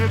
Hello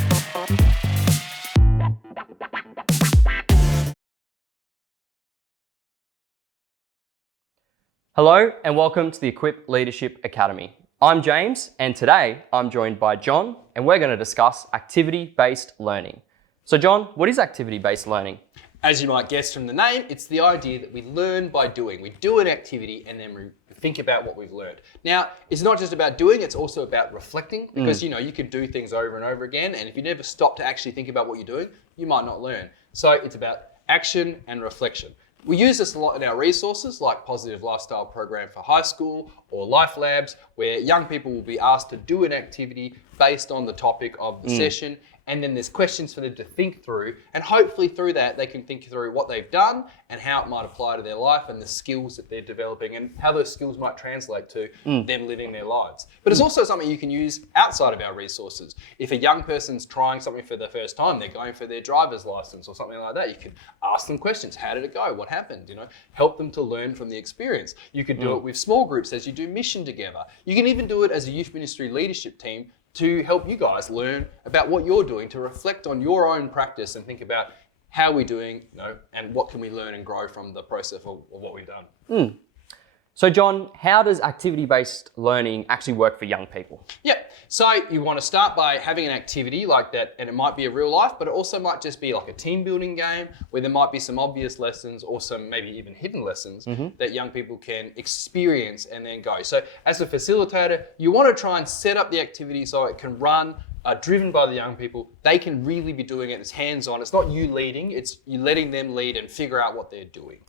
and welcome to the Equip Leadership Academy. I'm James and today I'm joined by John and we're going to discuss activity-based learning. So John, what is activity-based learning? As you might guess from the name, it's the idea that we learn by doing. We do an activity and then we think about what we've learned. Now, it's not just about doing, it's also about reflecting because you can do things over and over again, and if you never stop to actually think about what you're doing, you might not learn. So it's about action and reflection. We use this a lot in our resources like Positive Lifestyle Program for high school or Life Labs, where young people will be asked to do an activity based on the topic of the session, and then there's questions for them to think through, and hopefully through that they can think through what they've done and how it might apply to their life and the skills that they're developing and how those skills might translate to them living their lives. But it's also something you can use outside of our resources. If a young person's trying something for the first time, they're going for their driver's license or something like that, you can ask them questions. How did it go? What happened? Help them to learn from the experience. You could do it with small groups as you do mission together. You can even do it as a youth ministry leadership team to help you guys learn about what you're doing, to reflect on your own practice and think about how we're doing, and what can we learn and grow from the process of what we've done. So John, how does activity-based learning actually work for young people? Yeah, so you want to start by having an activity like that, and it might be a real life, but it also might just be like a team building game where there might be some obvious lessons or some maybe even hidden lessons that young people can experience and then go. So as a facilitator, you want to try and set up the activity so it can run driven by the young people. They can really be doing it. It's hands-on. It's not you leading, it's you letting them lead and figure out what they're doing.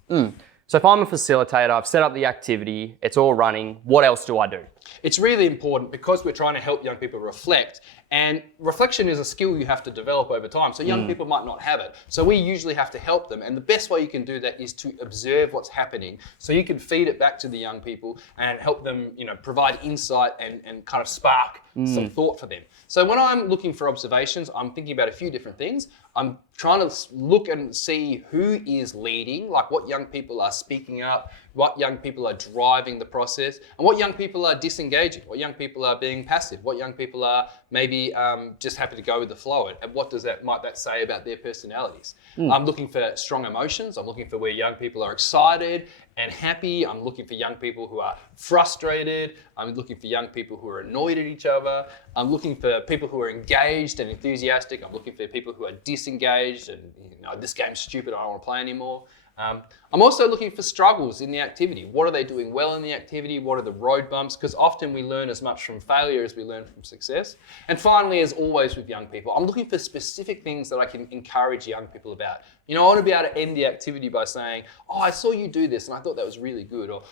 So if I'm a facilitator, I've set up the activity, it's all running, what else do I do? It's really important because we're trying to help young people reflect, and reflection is a skill you have to develop over time. So young people might not have it. So we usually have to help them. And the best way you can do that is to observe what's happening. So you can feed it back to the young people and help them, provide insight and kind of spark some thought for them. So when I'm looking for observations, I'm thinking about a few different things. I'm trying to look and see who is leading, like what young people are speaking up, what young people are driving the process, and what young people are disengaging, what young people are being passive, what young people are maybe just happy to go with the flow, and what might that say about their personalities. I'm looking for strong emotions. I'm looking for where young people are excited and happy. I'm looking for young people who are frustrated. I'm looking for young people who are annoyed at each other. I'm looking for people who are engaged and enthusiastic. I'm looking for people who are disengaged and this game's stupid, I don't want to play anymore. I'm also looking for struggles in the activity. What are they doing well in the activity? What are the road bumps? Because often we learn as much from failure as we learn from success. And finally, as always with young people, I'm looking for specific things that I can encourage young people about. I want to be able to end the activity by saying, oh, I saw you do this and I thought that was really good. Or,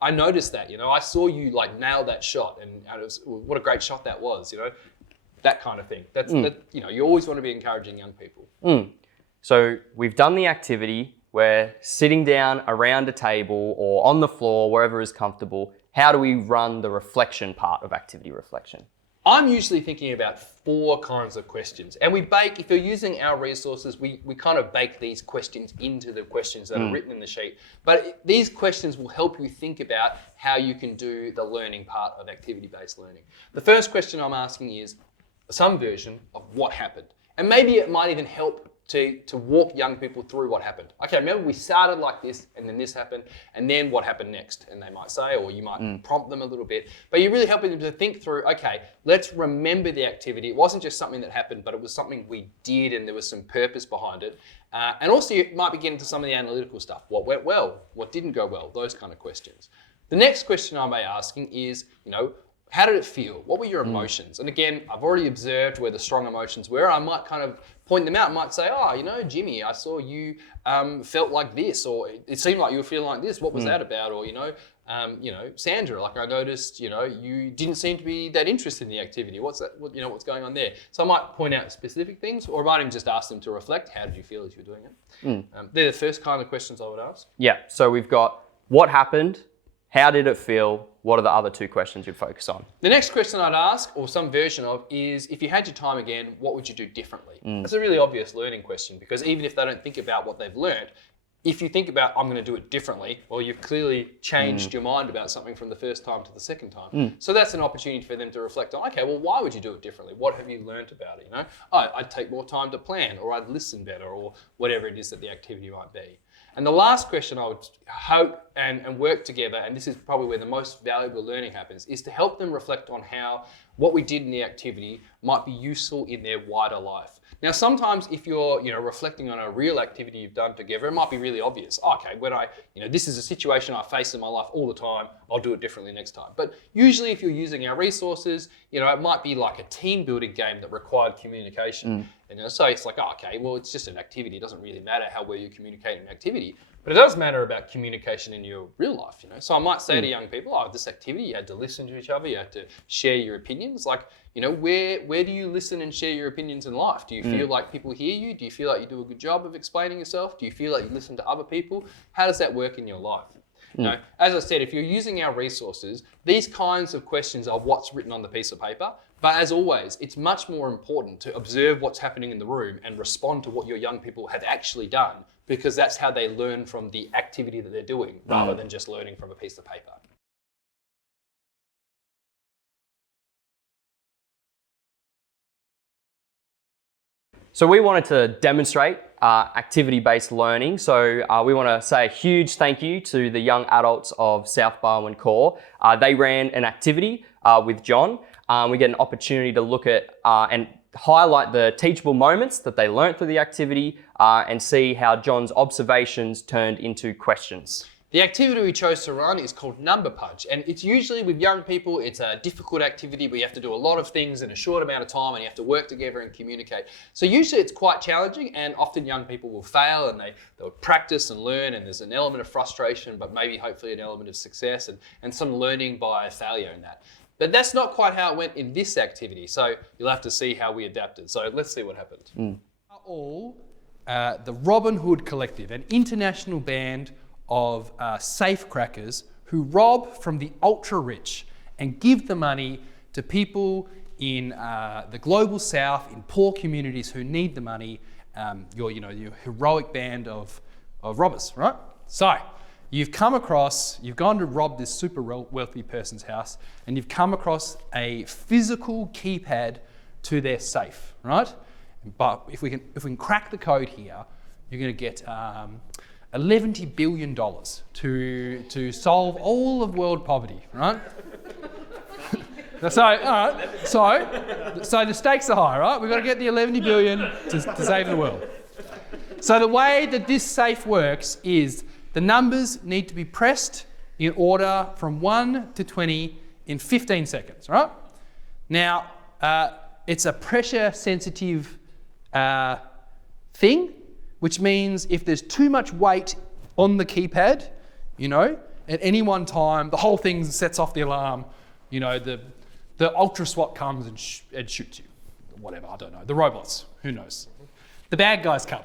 I noticed that, I saw you nail that shot and it was, what a great shot that was, that kind of thing. You always want to be encouraging young people. So we've done the activity, we're sitting down around a table or on the floor, wherever is comfortable. How do we run the reflection part of activity reflection? I'm usually thinking about 4 kinds of questions. And if you're using our resources, we kind of bake these questions into the questions that are written in the sheet. But these questions will help you think about how you can do the learning part of activity-based learning. The first question I'm asking is some version of what happened. And maybe it might even help to walk young people through what happened. Okay, remember we started like this and then this happened and then what happened next? And they might say, or you might prompt them a little bit, but you're really helping them to think through, okay, let's remember the activity. It wasn't just something that happened, but it was something we did and there was some purpose behind it. And also you might be getting to some of the analytical stuff. What went well? What didn't go well? Those kind of questions. The next question I may be asking is, how did it feel? What were your emotions? And again, I've already observed where the strong emotions were. I might kind of point them out. I might say, Jimmy, I saw you felt like this, or it seemed like you were feeling like this. What was that about? Or, Sandra, I noticed, you didn't seem to be that interested in the activity. What's that? What's going on there? So I might point out specific things, or I might even just ask them to reflect. How did you feel as you were doing it? They're the first kind of questions I would ask. Yeah, so we've got what happened, how did it feel, what are the other 2 questions you'd focus on? The next question I'd ask, or some version of, is if you had your time again, what would you do differently? That's a really obvious learning question because even if they don't think about what they've learned, if you think about, I'm going to do it differently, well, you've clearly changed your mind about something from the first time to the second time. So that's an opportunity for them to reflect on, okay, well, why would you do it differently? What have you learned about it? You know, oh, I'd take more time to plan, or I'd listen better, or whatever it is that the activity might be. And the last question I would hope and work together, and this is probably where the most valuable learning happens, is to help them reflect on how what we did in the activity might be useful in their wider life. Now, sometimes if you're, reflecting on a real activity you've done together, it might be really obvious. Oh, okay, when this is a situation I face in my life all the time, I'll do it differently next time. But usually if you're using our resources, it might be like a team building game that required communication. So it's like, oh, okay, well, it's just an activity. It doesn't really matter how well you communicate in an activity. But it does matter about communication in your real life, So I might say to young people, oh, this activity, you had to listen to each other, you had to share your opinions. Like, where do you listen and share your opinions in life? Do you feel like people hear you? Do you feel like you do a good job of explaining yourself? Do you feel like you listen to other people? How does that work in your life? As I said, if you're using our resources, these kinds of questions are what's written on the piece of paper. But as always, it's much more important to observe what's happening in the room and respond to what your young people have actually done, because that's how they learn from the activity that they're doing, rather than just learning from a piece of paper. So we wanted to demonstrate activity-based learning. So we want to say a huge thank you to the young adults of South Barwon Core. They ran an activity with John. We get an opportunity to look at and highlight the teachable moments that they learnt through the activity and see how John's observations turned into questions. The activity we chose to run is called Number Punch, and it's usually with young people, it's a difficult activity where you have to do a lot of things in a short amount of time and you have to work together and communicate. So usually it's quite challenging, and often young people will fail and they'll practice and learn, and there's an element of frustration, but maybe hopefully an element of success and some learning by failure in that. But that's not quite how it went in this activity, so you'll have to see how we adapted. So let's see what happened. All the Robin Hood Collective, an international band of safecrackers who rob from the ultra-rich and give the money to people in the global south, in poor communities who need the money. Your heroic band of robbers, right? So you've gone to rob this super wealthy person's house, and you've come across a physical keypad to their safe, right? But if we can crack the code here, you're going to get $11 billion to solve all of world poverty, right? So, all right. So the stakes are high, right? We've got to get the $11 billion to save the world. So the way that this safe works is the numbers need to be pressed in order from 1 to 20 in 15 seconds, right? Now, it's a pressure-sensitive thing, which means if there's too much weight on the keypad, at any one time, the whole thing sets off the alarm. The Ultra SWAT comes and shoots you. Whatever, I don't know. The robots, who knows? The bad guys come,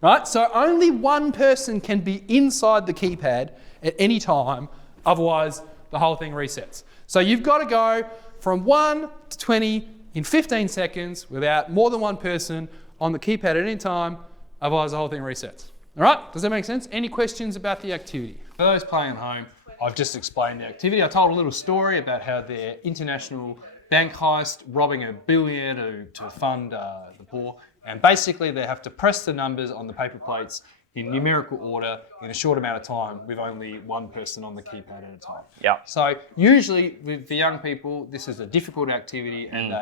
right? So only one person can be inside the keypad at any time, otherwise the whole thing resets. So you've got to go from 1 to 20 in 15 seconds without more than one person on the keypad at any time. Otherwise, the whole thing resets. All right? Does that make sense? Any questions about the activity? For those playing at home, I've just explained the activity. I told a little story about how their international bank heist, robbing $1 billion to fund the poor. And basically, they have to press the numbers on the paper plates in numerical order in a short amount of time with only one person on the keypad at a time. Yeah. So usually with the young people, this is a difficult activity, and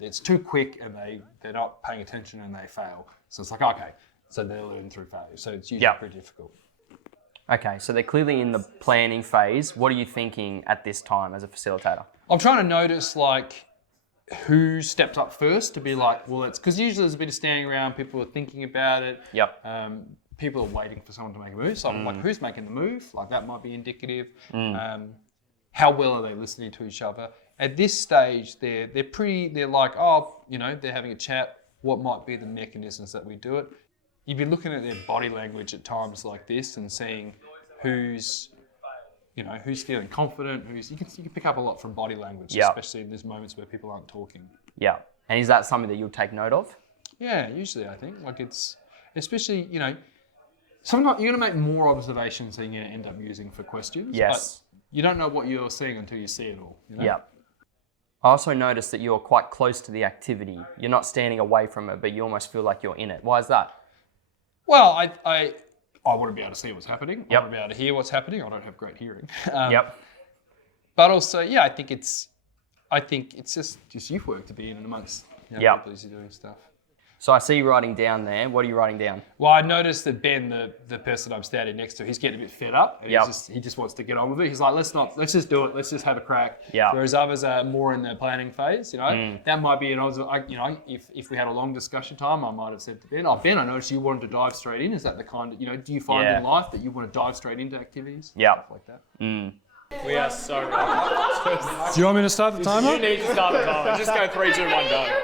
it's too quick, and they're not paying attention and they fail. So it's like, okay, so they learn through failure. So it's usually pretty difficult. Okay, so they're clearly in the planning phase. What are you thinking at this time as a facilitator? I'm trying to notice who stepped up first to be like, well, it's because usually there's a bit of standing around, people are thinking about it. Yep. People are waiting for someone to make a move. So I'm like, who's making the move? Like that might be indicative. How well are they listening to each other? At this stage, they're like, they're having a chat. What might be the mechanisms that we do it? You'd be looking at their body language at times like this and seeing who's feeling confident, you can pick up a lot from body language, especially in these moments where people aren't talking. Yeah. And is that something that you'll take note of? Yeah, usually I think. It's especially, sometimes you're going to make more observations than you're going to end up using for questions. Yes. But you don't know what you're seeing until you see it all. You know? Yeah. I also noticed that you're quite close to the activity. You're not standing away from it, but you almost feel like you're in it. Why is that? Well, I want to be able to see what's happening. Yep. I want to be able to hear what's happening. I don't have great hearing. Yep. But also, yeah, I think it's just youth work to be in and amongst Yep. people as you're doing stuff. So I see you writing down there. What are you writing down? Well, I noticed that Ben, the person I'm standing next to, he's getting a bit fed up. And Yep. he just wants to get on with it. He's like, let's just do it. Let's just have a crack. Yep. Whereas others are more in the planning phase. You know, that might be if we had a long discussion time, I might have said to Ben, Ben, I noticed you wanted to dive straight in. Is that the kind of, do you find Yeah. in life that you want to dive straight into activities? Yep. Stuff like that. We are so ready. Do you want me to start the timer? You need to start the timer. Just go 3, 2, 1, go.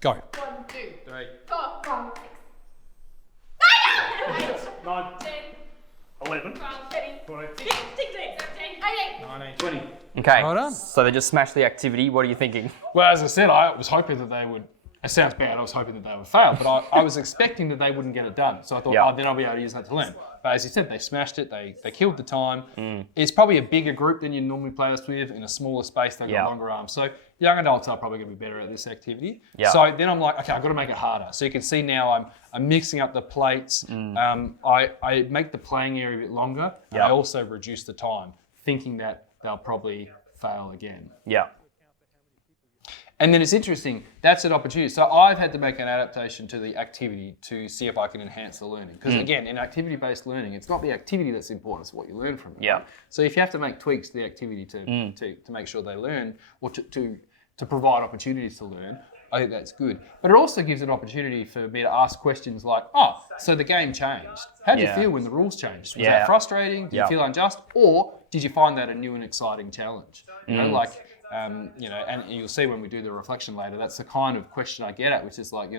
Go. 3, 9, 11, 19, 20. Okay. Well done. So they just smashed the activity. What are you thinking? Well, as I said, I was hoping that they would. It sounds bad. I was hoping that they would fail, but I was expecting that they wouldn't get it done. So I thought, Yeah. then I'll be able to use that to learn. But as you said, they smashed it. They killed the time. It's probably a bigger group than you normally play us with in a smaller space. They've Yeah. got longer arms. So young adults are probably going to be better at this activity. Yeah. So then I'm like, okay, I've got to make it harder. So you can see now I'm mixing up the plates. I make the playing area a bit longer. And Yeah. I also reduce the time, thinking that they'll probably fail again. Yeah. And then it's interesting, that's an opportunity. So I've had to make an adaptation to the activity to see if I can enhance the learning. Because again, in activity-based learning, it's not the activity that's important, it's what you learn from it. Yeah. Right? So if you have to make tweaks to the activity to make sure they learn, or to provide opportunities to learn, I think that's good. But it also gives an opportunity for me to ask questions like, so the game changed. How did Yeah. you feel when the rules changed? Was Yeah. that frustrating? Did Yeah. you feel unjust? Or did you find that a new and exciting challenge? You know, like, and you'll see when we do the reflection later, that's the kind of question I get at, which is like,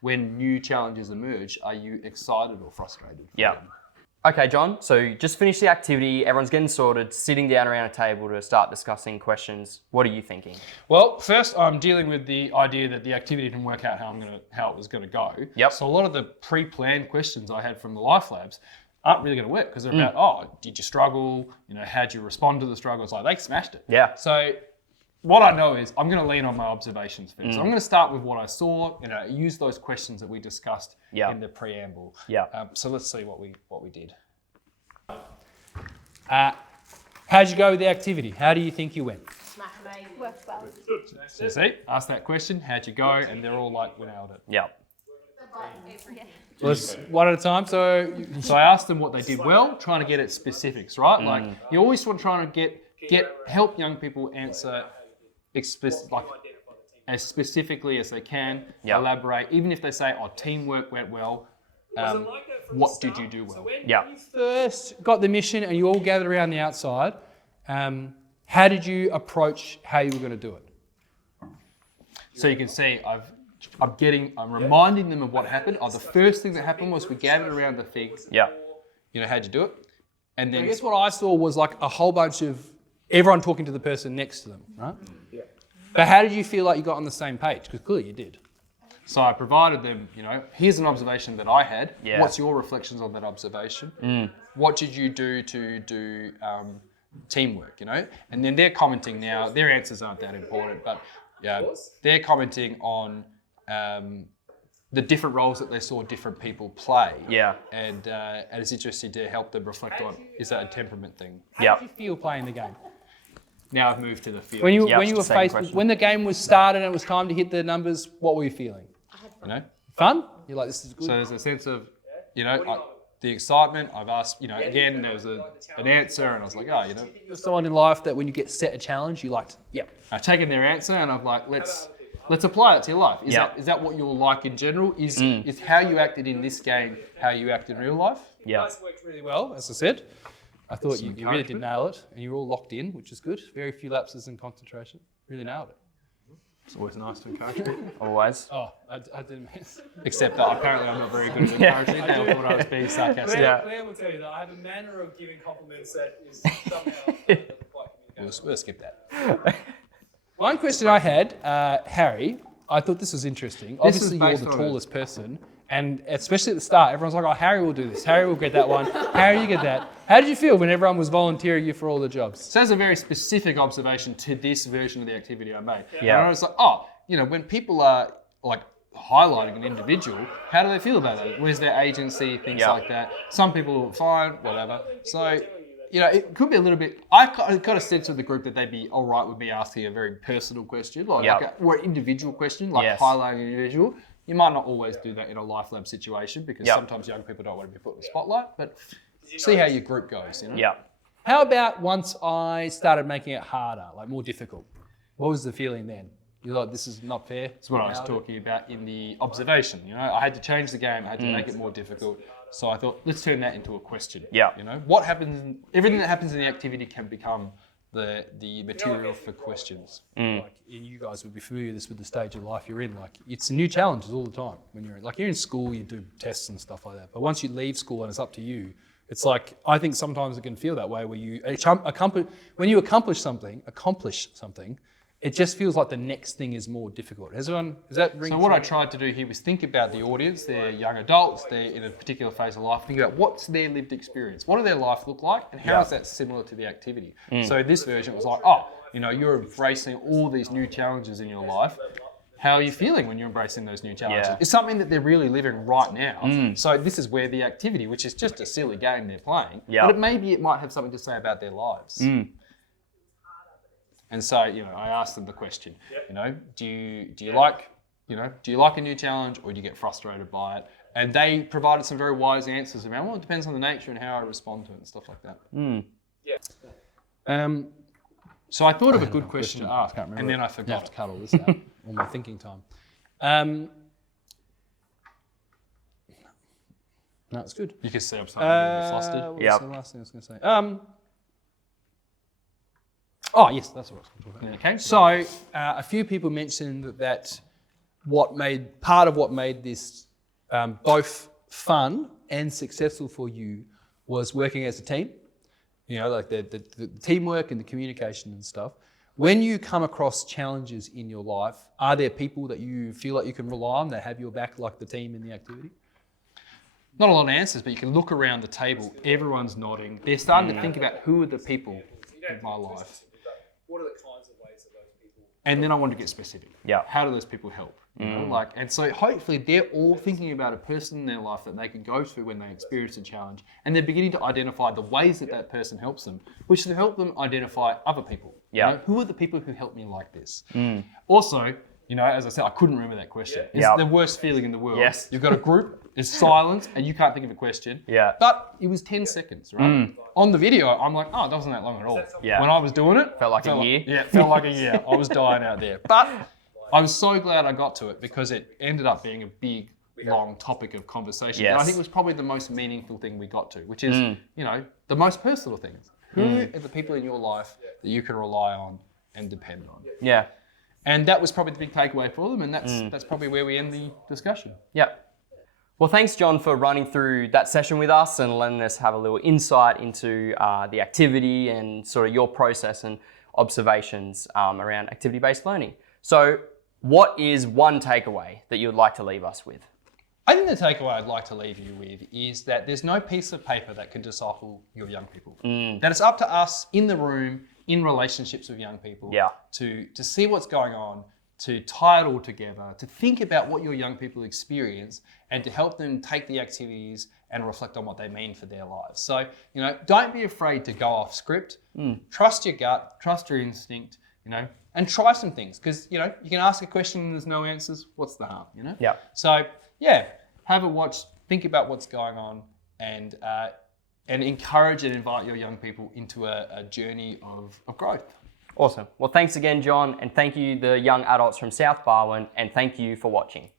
when new challenges emerge, are you excited or frustrated? Yeah. Okay, John. So just finish the activity. Everyone's getting sorted, sitting down around a table to start discussing questions. What are you thinking? Well, first I'm dealing with the idea that the activity didn't work out how it was going to go. Yep. So a lot of the pre-planned questions I had from the Life Labs aren't really going to work because they're about, did you struggle? How'd you respond to the struggle? It's like they smashed it. Yeah. So what I know is I'm going to lean on my observations first. So I'm going to start with what I saw, use those questions that we discussed Yeah. in the preamble. Yeah. So let's see what we did. How'd you go with the activity? How do you think you went? Worked well. So see, ask that question, how'd you go? And they're all like, we nailed it. Yeah. Let's one at a time. So So I asked them what they did well, trying to get at specifics, right? Like you always want to try to help young people answer like as specifically as they can, Yeah. elaborate. Even if they say, teamwork went well, what did you do well? Yeah. first got the mission and you all gathered around the outside. How did you approach how you were going to do it? So you can see I'm reminding them of what happened. The first thing that happened was we gathered around the thing. Yeah. How'd you do it? And then I guess what I saw was like a whole bunch of everyone talking to the person next to them, right? Yeah. But how did you feel like you got on the same page? Because clearly you did. So I provided them, here's an observation that I had. Yeah. What's your reflections on that observation? What did you do to do teamwork, And then they're commenting now. Their answers aren't that important, but they're commenting on the different roles that they saw different people play. Yeah. And it's interesting to help them reflect on, is that a temperament thing? How Yeah. did you feel playing the game? Now I've moved to the field. When you Yeah, when you were same faced question. when the game was started and it was time to hit the numbers, what were you feeling? Fun? You're like, this is good. So there's a sense of, the excitement. I've asked, again, there was an answer, and I was like, You're someone in life that when you get set a challenge, you liked. Yeah. I've taken their answer, and I've like, let's apply it to your life. Yeah. Is that what you're like in general? Is how you acted in this game how you act in real life? Yeah. Worked really well, as I said. I thought you really did nail it, and you were all locked in, which is good. Very few lapses in concentration. Really nailed it. It's always nice to encourage people. Always. Oh, I didn't miss. Except that apparently I'm not very good at encouraging. They all thought I was being sarcastic. Yeah. Claire will tell you that I have a manner of giving compliments that is somehow We'll skip that. One question I had, Harry, I thought this was interesting. This is Obviously, you're based the on tallest person, And especially at the start, everyone's like, oh, Harry will do this. Harry will get that one. Harry, you get that. How did you feel when everyone was volunteering you for all the jobs? So that's a very specific observation to this version of the activity I made. Yeah. And I was like, oh, when people are like highlighting an individual, how do they feel about that? Where's their agency, things Yeah. like that. Some people are fine, whatever. So, it could be a little bit, I got a sense of the group that they'd be all right with me asking a very personal question, or an individual question, like Yes. highlighting an individual. You might not always do that in a life lab situation because Yep. sometimes young people don't want to be put in the spotlight, but see how your group goes, Yeah. How about once I started making it harder, like more difficult? What was the feeling then? You're like, this is not fair? That's what I was talking about in the observation. I had to change the game. I had to make it more difficult. So I thought, let's turn that into a question. Yeah. What happens? Everything that happens in the activity can become the material for questions. Like, you guys would be familiar with this with the stage of life you're in. Like, it's new challenges all the time. When you're in school, you do tests and stuff like that. But once you leave school and it's up to you, it's like, I think sometimes it can feel that way where when you accomplish something, it just feels like the next thing is more difficult. Does that ring So what I true? tried to do here was think about the audience, they're young adults, they're in a particular phase of life, think about what's their lived experience, what do their life look like, and how is that similar to the activity. So this version was like, you're embracing all these new challenges in your life. How are you feeling when you're embracing those new challenges? Yeah. It's something that they're really living right now. So this is where the activity, which is just a silly game they're playing, Yeah. but maybe it might have something to say about their lives. And so, I asked them the question, do you like a new challenge or do you get frustrated by it? And they provided some very wise answers around, well, it depends on the nature and how I respond to it and stuff like that. So I thought of a good question to ask, and then I I have forgot. to cut all this out, all my thinking time. No, it's good. You can see I'm starting to get flustered. What was Yep. the last thing I was going to say? Oh, yes, that's what I was going to talk about. Okay, So, a few people mentioned that part of what made this both fun and successful for you was working as a team. Like the teamwork and the communication and stuff. When you come across challenges in your life, are there people that you feel like you can rely on that have your back, like the team in the activity? not a lot of answers, but you can look around the table, everyone's nodding. They're starting to think about who are the people in my life. What are the kinds of ways that those people... And then I want to get specific. Yeah. How do those people help? You know, and so hopefully they're all thinking about a person in their life that they can go to when they experience a challenge, and they're beginning to identify the ways that that person helps them, which will help them identify other people. Yeah. You know, who are the people who help me like this? Also, you know, as I said, I couldn't remember that question. It's Yeah. the worst feeling in the world. Yes. You've got a group, it's silence, and you can't think of a question. Yeah. But it was 10 seconds, right? On the video, I'm like, oh, that wasn't that long at all. Yeah. When I was doing it, Felt like a year. Yeah, it felt like a year. I was dying out there. But I was so glad I got to it because it ended up being a big, long topic of conversation. And I Yes. think it was probably the most meaningful thing we got to, which is, you know, the most personal things. Who are the people in your life that you can rely on and depend on? Yeah. And that was probably the big takeaway for them, and that's probably where we end the discussion. Yeah. Well, thanks, John, for running through that session with us and letting us have a little insight into the activity and sort of your process and observations around activity-based learning. So, what is one takeaway that you would like to leave us with? I think the takeaway I'd like to leave you with is that there's no piece of paper that can disciple your young people. That it's up to us in the room, in relationships with young people, Yeah. to see what's going on, to tie it all together, to think about what your young people experience, and to help them take the activities and reflect on what they mean for their lives. So, you know, don't be afraid to go off script. Trust your gut, trust your instinct, you know, and try some things. Because, you know, you can ask a question and there's no answers. What's the harm, you know? Yeah. So, yeah, have a watch, think about what's going on, and encourage and invite your young people into a journey of growth. Awesome. Well, thanks again, John, and thank you, the young adults from South Barwon, and thank you for watching.